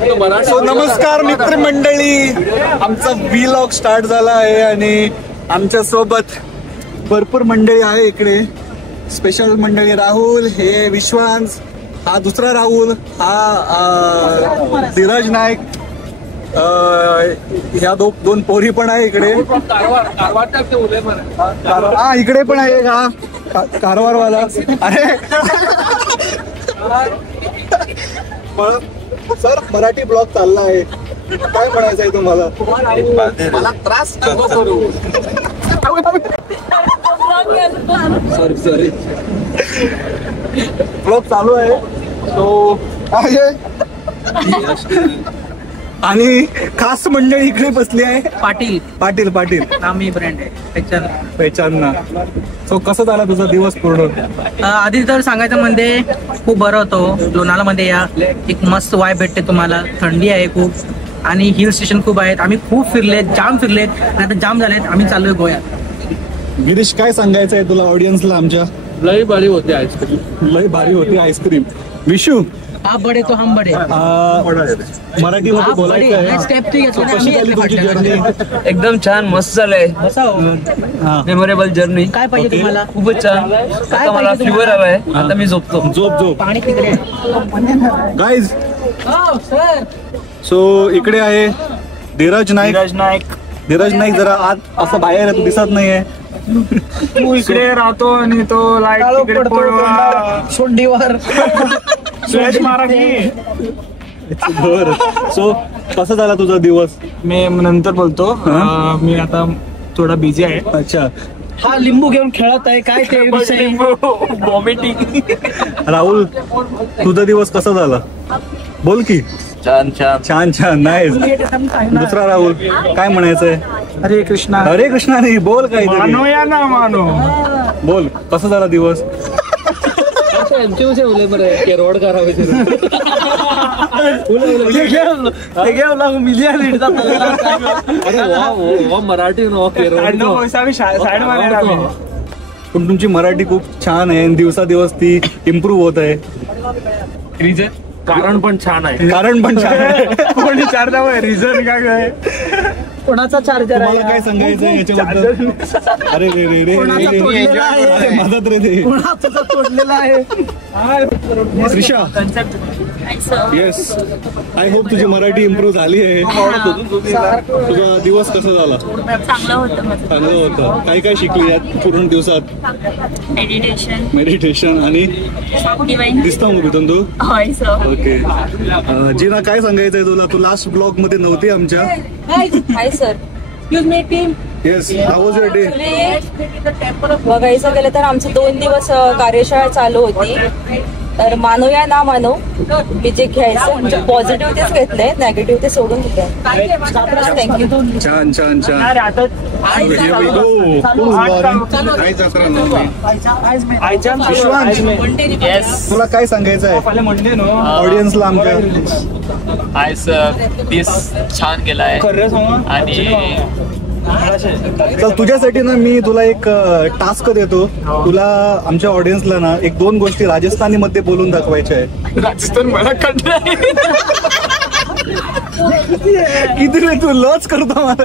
So नमस्कार मित्रमंडळी, आमचा व्लॉग स्टार्ट झाला आहे आणि आमच्या सोबत भरपूर मंडळी आहे इकडे. स्पेशल मंडळी राहुल, हे विश्वास, हा दुसरा राहुल, हा धीरज नाईक, ह्या दोन पोरी पण आहे इकडे. हा इकडे पण आहे हा कारवारवाला. अरे सर मराठी ब्लॉग चालला आहे, काय म्हणायचं आहे तुम्हाला? मला त्रास नको करू. सॉरी ब्लॉग चालू आहे तो आहे. आणि खास मंडळी इकडे बसली आहे. पाटील नामी ब्रँड आहे पहचान. सो कसं झाला तुझा दिवस पूर्ण? आधी तर सांगायचं म्हणजे खूप बरं होतं. लोणावळा मध्ये या, एक मस्त वाय भेटते तुम्हाला. थंडी आहे खूप आणि हिल स्टेशन खूप आहेत. आम्ही खूप फिरलेत, जाम फिरलेत, आता जाम झालेत. आम्ही चाललोय गोव्यात. गिरीश काय सांगायचं आहे तुला ऑडियन्सला आमच्या? लई भारी होती आईस्क्रीम. विशू आप बडे तो हम बडे. मराठीमध्ये बोलायचं आहे. कशी झाली तुमची जर्नी? एकदम छान, मस्त झालंय. Memorable journey. काय पाहिजे तुम्हाला? खूपच छान. आता मला फिवर आलाय, आता मी झोपतो. झोप पाणी तिकडे गाईज. सो इकडे आहे धीरज नाईक जरा आत असं बाहेर आहे, तू दिसत नाहीये. तू इकडे राहतो आणि तो लाईट तिकडे सोंडीवर मारा की. सो कसा झाला तुझा दिवस? मी नंतर बोलतो. मी आता थोडा बिझी आहे. अच्छा. हा लिंबू घेऊन खेळत आहे काय ते विषय? वॉमिटिंग. राहुल तुझा दिवस कसा झाला? बोल की. छान. नाही दुसरा राहुल काय म्हणायचंय? हरे कृष्णा नाही, बोल काय मानो या ना मानो. बोल कसा झाला दिवस? रोड करावे मराठी पण तुमची मराठी खूप छान आहे, दिवसादिवस ती इम्प्रूव्ह होत आहे. कारण पण छान आहे. कोणी चार्जर रिझन काय? कोणाचा चार्जर मला काय सांगायचं याच्याबद्दल? अरे रे मदत रे ते तोडलेला आहे. श्रीषा, येस, आय होप तुझी मराठी इम्प्रूव्ह झाली आहे. तुझा दिवस कसा झाला? चांगलं होतं. काय शिकली यात पूर्ण दिवसात? मेडिटेशन आणि दिसतो मग तिथून तू. ओके. जिना काय सांगायचंय तुला? तू लास्ट ब्लॉग मध्ये नव्हती आमच्या. Hi sir. Excuse me team. Yes, how वाज युअर डे? बघायचं गेलं तर आमचे 2 दिवस कार्यशाळा चालू होती. तर मानो या ना मानो, मी जे घ्यायचं म्हणजे पॉझिटिव्ह तेच घेतले, नेगेटिव्ह ते सोडून दिले. थँक्यू. छान. तुला काय सांगायचं आहे ऑडियन्सला आमच्या? हाय सर, पीस छान केलाय आणि तर तुझ्यासाठी ना मी तुला एक टास्क देतो. तुला आमच्या ऑडियन्सला ना 1-2 गोष्टी राजस्थानी मध्ये बोलून दाखवायच्या आहे. राजस्थान मला कंटाळा. किती रे तू लॉच करतो मला.